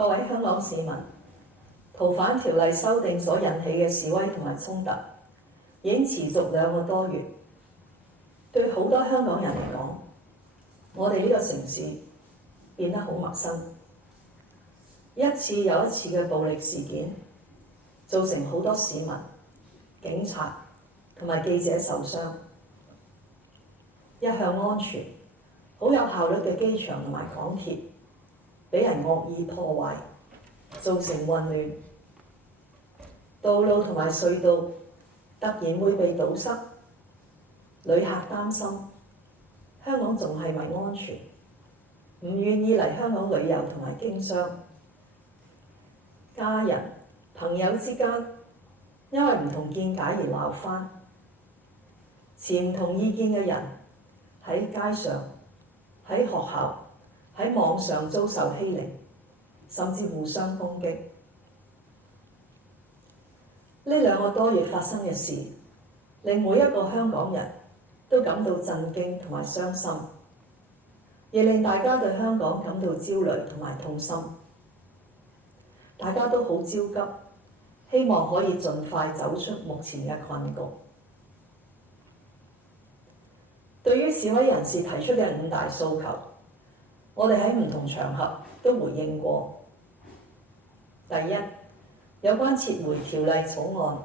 各位香港市民，逃犯條例修訂所引起嘅示威同埋衝突已經持續2個多月，對好多香港人嚟講，我哋呢個城市變得好陌生。一次又一次嘅暴力事件，造成好多市民、警察同埋記者受傷。一向安全、好有效率嘅機場同埋港鐵，俾人惡意破壞，造成混亂。道路同埋隧道突然會被堵塞，旅客擔心香港仲係咪安全，唔願意嚟香港旅遊同埋經商。家人、朋友之間因為唔同見解而鬧翻，持唔同意見嘅人喺街上、喺學校、喺網上遭受欺凌，甚至互相攻擊。呢2個多月發生嘅事，令每一個香港人都感到震驚同埋傷心，亦令大家對香港感到焦慮同埋痛心。大家都好焦急，希望可以盡快走出目前嘅困局。對於示威人士提出嘅5大訴求，我哋喺唔同場合都回應過。第一，有關撤回條例草案，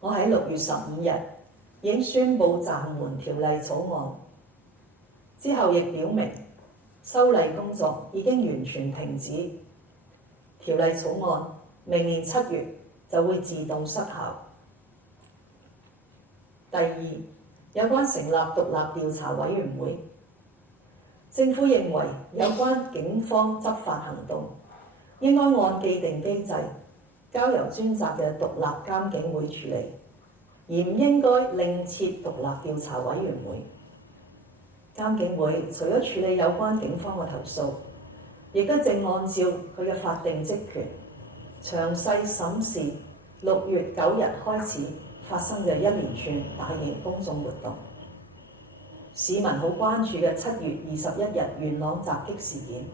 我喺6月15日已經宣布暫緩條例草案，之後亦表明修例工作已經完全停止，條例草案明年7月就會自動失效。第二，有關成立獨立調查委員會，政府認為有關警方執法行動應該按既定機制交由專責嘅獨立監警會處理，而唔應該另設獨立調查委員會。監警會除咗處理有關警方嘅投訴，亦都正按照佢嘅法定職權，詳細審視6月9日開始發生嘅一連串大型公眾活動。市民好關注嘅7月21日元朗襲擊事件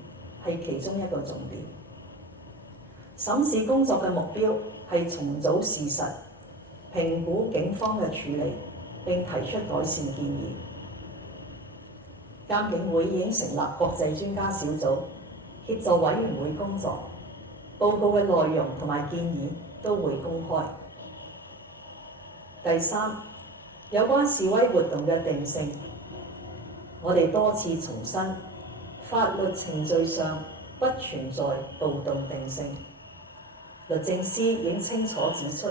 係其中一個重點。審視工作嘅目標係重組事實，評估警方嘅處理，並提出改善建議。監警會已經成立國際專家小組，協助委員會工作，報告嘅內容同埋建議都會公開。第三，有關示威活動嘅定性，我哋多次重申，法律程序上不存在暴動定性。律政司已經清楚指出，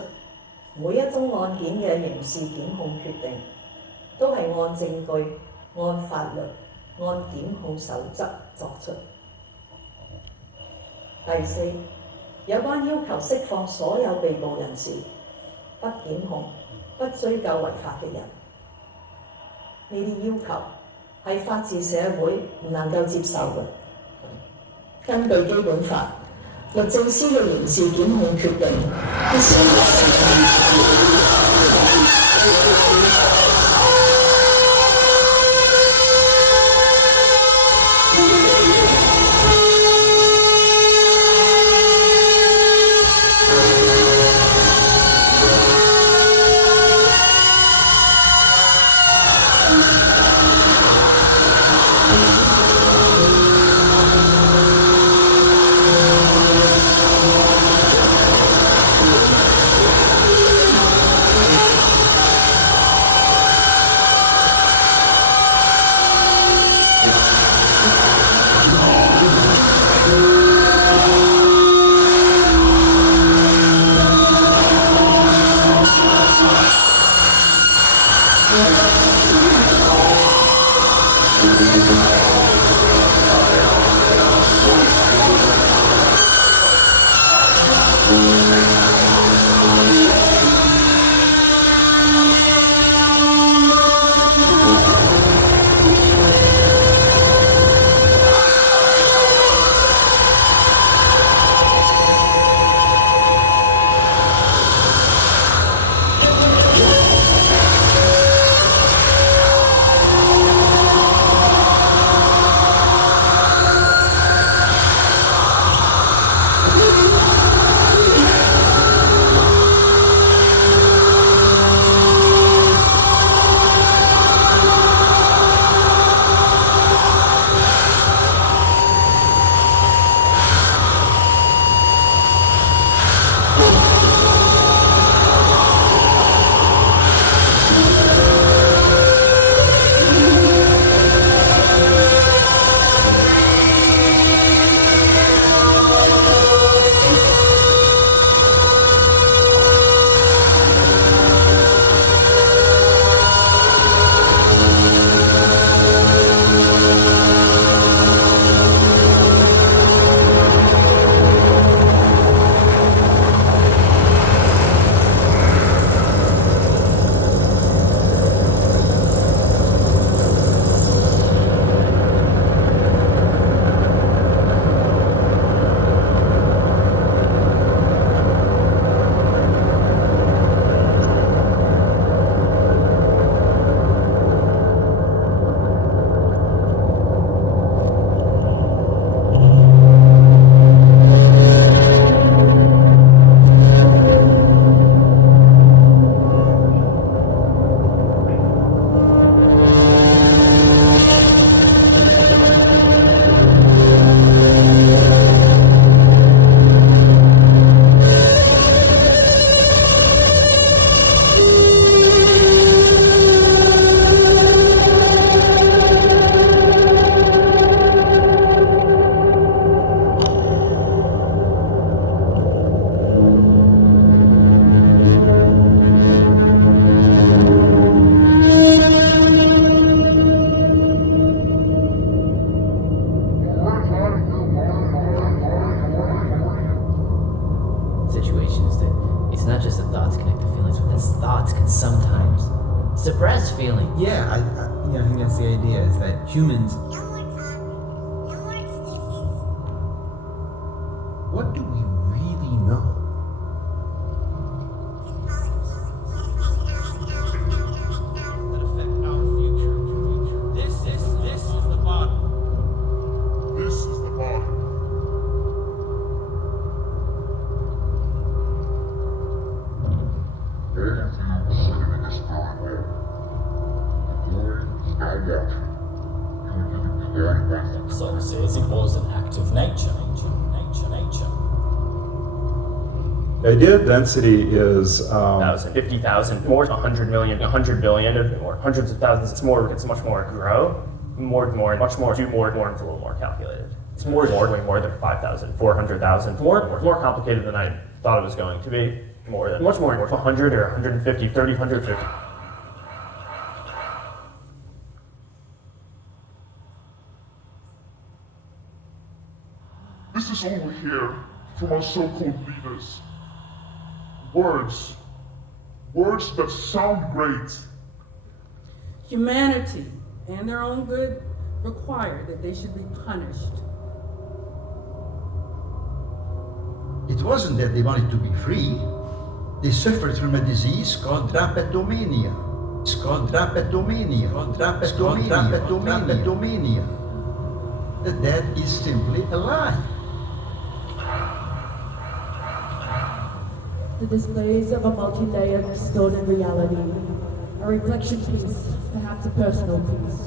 每一宗案件嘅刑事檢控決定都係按證據、按法律、按檢控守則作出。第四，有關要求釋放所有被捕人士，不檢控、不追究違法嘅人，呢啲要求係法治社會唔能夠接受嘅。根據基本法，律政司嘅刑事檢控決定必須獲釋。suppressed feeling. Yeah, I think that's the idea, is that humans... What do we really know? That affect our future. This is the bottom. This is the bottom. Some says it was an act of nature. The idea of density is 50,000, more 100 million, 100 billion, or hundreds of thousands. It's much more grow, much more, do more, it's a little more calculated. It's way more than 5,000, 400,000, more complicated than I thought it was going to be. Much more, 100 or 150, 30, 150. This is all we hear from our so-called leaders. Words that sound great. Humanity and their own good require that they should be punished. It wasn't that they wanted to be free. They suffered from a disease called Drapetomania. It's called Drapetomania. That is simply a lie. The displays of a multi-layered distorted reality, a reflection piece, perhaps a personal piece,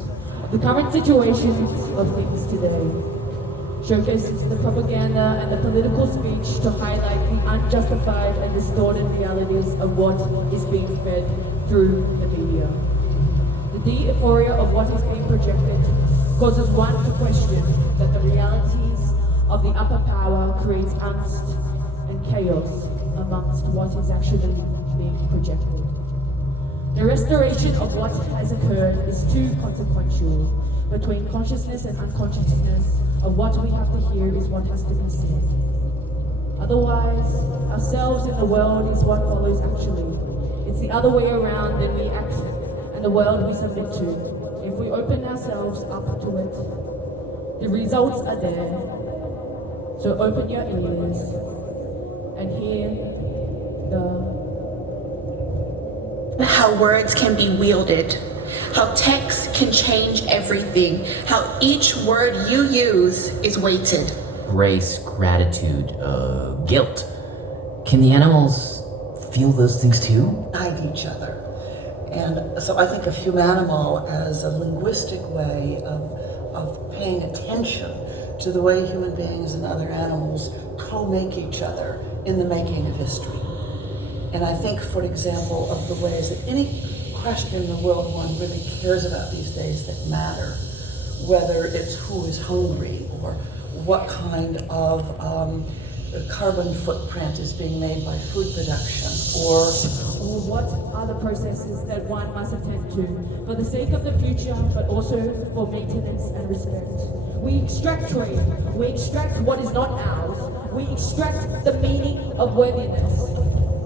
of the current situations of things today, showcases the propaganda and the political speech to highlight the unjustified and distorted realities of what is being fed through the media. The de-euphoria of what is being projected causes one to question that the realities of the upper power creates angst and chaos amongst what is actually being projected. The restoration of what has occurred is too consequential. Between consciousness and unconsciousness of what we have to hear is what has to be said. Otherwise, ourselves in the world is what follows actually. It's the other way around, then we act and the world we submit to. If we open ourselves up to it, the results are there. So open your ears and hear how words can be wielded, how text can change everything, how each word you use is weighted. Grace, gratitude, guilt. Can the animals feel those things too? Guide each other. And so I think of humanimal as a linguistic way of paying attention to the way human beings and other animals co-make each other in the making of history. And I think, for example, of the ways that any question in the world one really cares about these days that matter, whether it's who is hungry or what kind of carbon footprint is being made by food production, or what are the processes that one must attend to for the sake of the future, but also for maintenance and respect. We extract trade, we extract what is not ours, we extract the meaning of worthiness.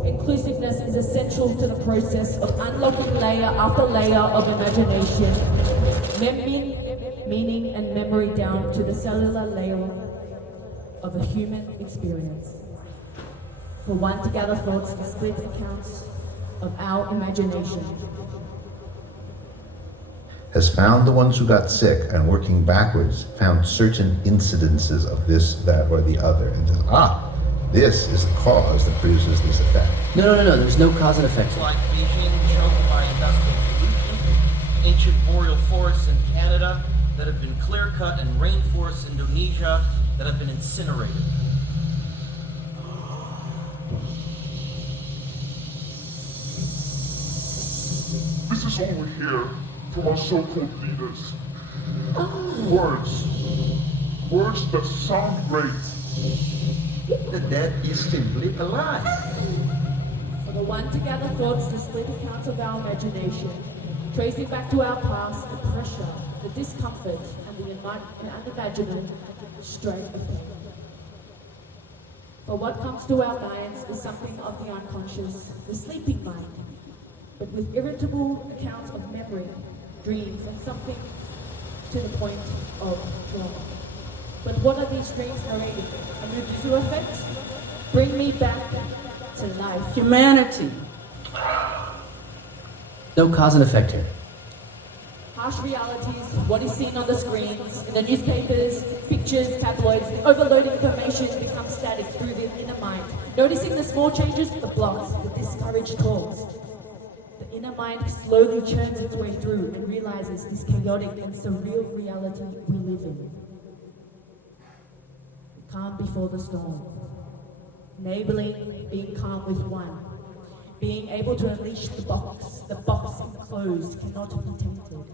Inclusiveness is essential to the process of unlocking layer after layer of imagination, meaning and memory down to the cellular layer of a human experience. For one to gather thoughts, the split accounts of our imagination. Has found the ones who got sick and working backwards found certain incidences of this, that, or the other, and says, this is the cause that produces this effect. No, there's no cause and effect. Like Beijing choked by industrial pollution, ancient boreal forests in Canada that have been clear-cut, and rainforests in Indonesia that have been incinerated. This is all we hear from our so-called leaders. Words that sound great. That is simply a lie. For the one to gather thoughts, the split accounts of our imagination, tracing back to our past, the pressure, the discomfort, and the unimaginable strain of pain. For what comes to our minds is something of the unconscious, the sleeping mind. but with irritable accounts of memory, dreams, and something to the point of wrong. But what are these dreams narrating? A Moodsu effect? Bring me back to life. Humanity. No cause and effect here. Harsh realities, what is seen on the screens, in the newspapers, pictures, tabloids, the overloaded information becomes static through the inner mind. Noticing the small changes, the blocks, the discouraged talks. The inner mind slowly churns its way through and realizes this chaotic and surreal reality we live in. Calm before the storm. Enabling being calm with one. Being able to unleash the box enclosed cannot be tainted.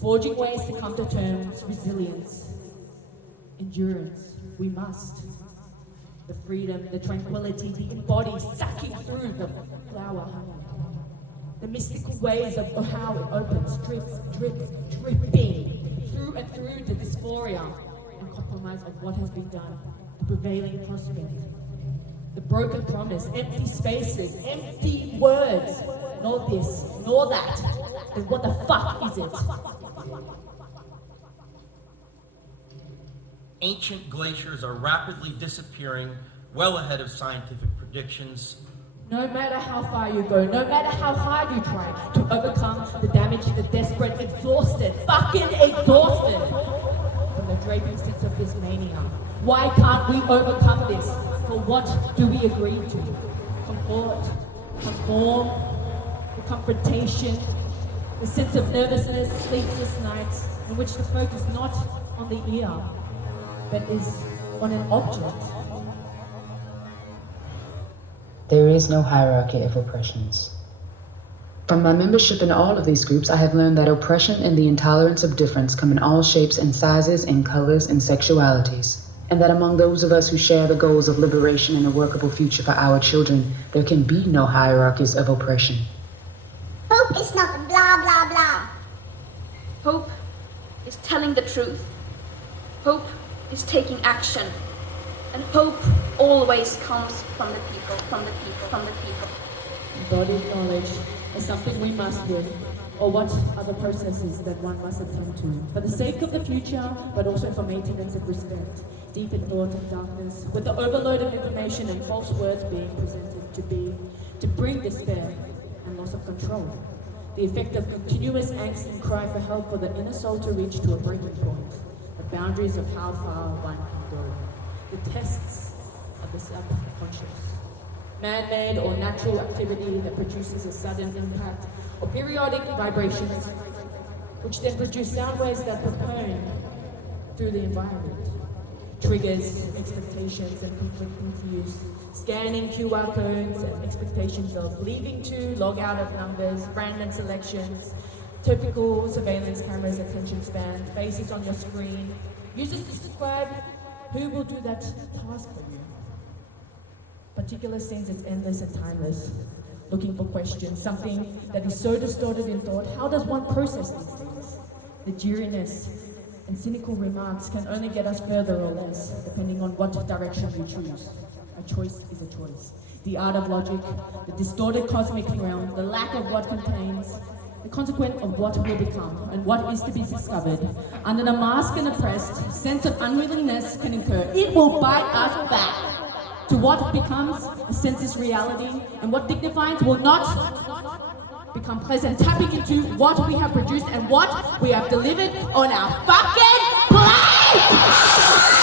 Forging ways to come to terms, resilience, endurance, we must. The freedom, the tranquility, the embodied, sucking through the flower honey. The mystical ways of how it opens, drips, dripping through and through the dysphoria and compromise of what has been done, the prevailing prospect. The broken promise, empty spaces, empty words, nor this, nor that. Then what the fuck is it? Ancient glaciers are rapidly disappearing, well ahead of scientific predictions. No matter how far you go, no matter how hard you try to overcome the damage, the desperate, exhausted, fucking exhausted from the draping sense of this mania. Why can't we overcome this? For what do we agree to? Comfort, conform, the confrontation, the sense of nervousness, sleepless nights, in which the focus not on the ear, but is on an object. There is no hierarchy of oppressions. From my membership in all of these groups, I have learned that oppression and the intolerance of difference come in all shapes and sizes and colors and sexualities. And that among those of us who share the goals of liberation and a workable future for our children, there can be no hierarchies of oppression. Hope is not blah blah blah. Hope is telling the truth. Hope is taking action. And hope always comes from the people, from the people, from the people. Embodied knowledge is something we must live, or what are the processes that one must attend to, for the sake of the future, but also for maintenance of respect, deep in thought and darkness, with the overload of information and false words being presented to bring despair and loss of control. The effect of continuous angst and cry for help for the inner soul to reach to a breaking point, the boundaries of how far one can go. The tests of the subconscious. Man-made or natural activity that produces a sudden impact or periodic vibrations, which then produce sound waves that propel through the environment. Triggers, expectations, and conflicting views. Scanning QR codes and expectations of leaving to, log out of numbers, random selections, typical surveillance cameras, attention spans, faces on your screen. Users describe who will do that task for you. Particular scenes, it's endless and timeless. Looking for questions, something that is so distorted in thought. How does one process these things? The jeeriness and cynical remarks can only get us further or less, depending on what direction we choose. A choice is a choice. The art of logic, the distorted cosmic realm, the lack of what contains, the consequence of what will become and what is to be discovered. Under the mask and oppressed, sense of unwillingness can incur. It will bite us back. To what becomes a senseless reality and what dignifies will not become pleasant. Tapping into what we have produced and what we have delivered on our fucking plate!